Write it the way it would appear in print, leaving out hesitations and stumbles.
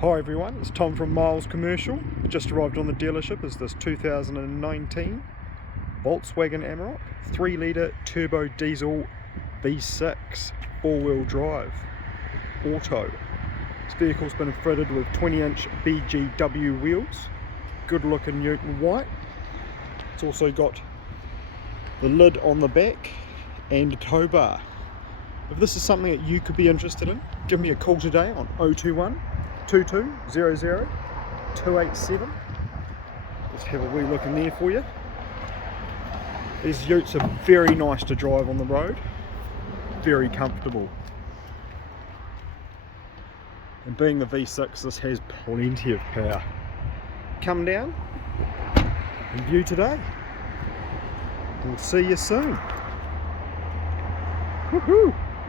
Hi everyone, it's Tom from Miles Commercial. Just arrived on the dealership as this 2019 Volkswagen Amarok 3 litre turbo diesel V6 4-wheel drive auto. This vehicle's been fitted with 20-inch BGW wheels, good looking Newton white. It's also got the lid on the back and a tow bar. If this is something that you could be interested in, give me a call today on 021 2200 287. Let's have a wee look in there for you. These utes are very nice to drive on the road, very comfortable. And being the V6, this has plenty of power. Come down and view today. We'll see you soon. Woohoo!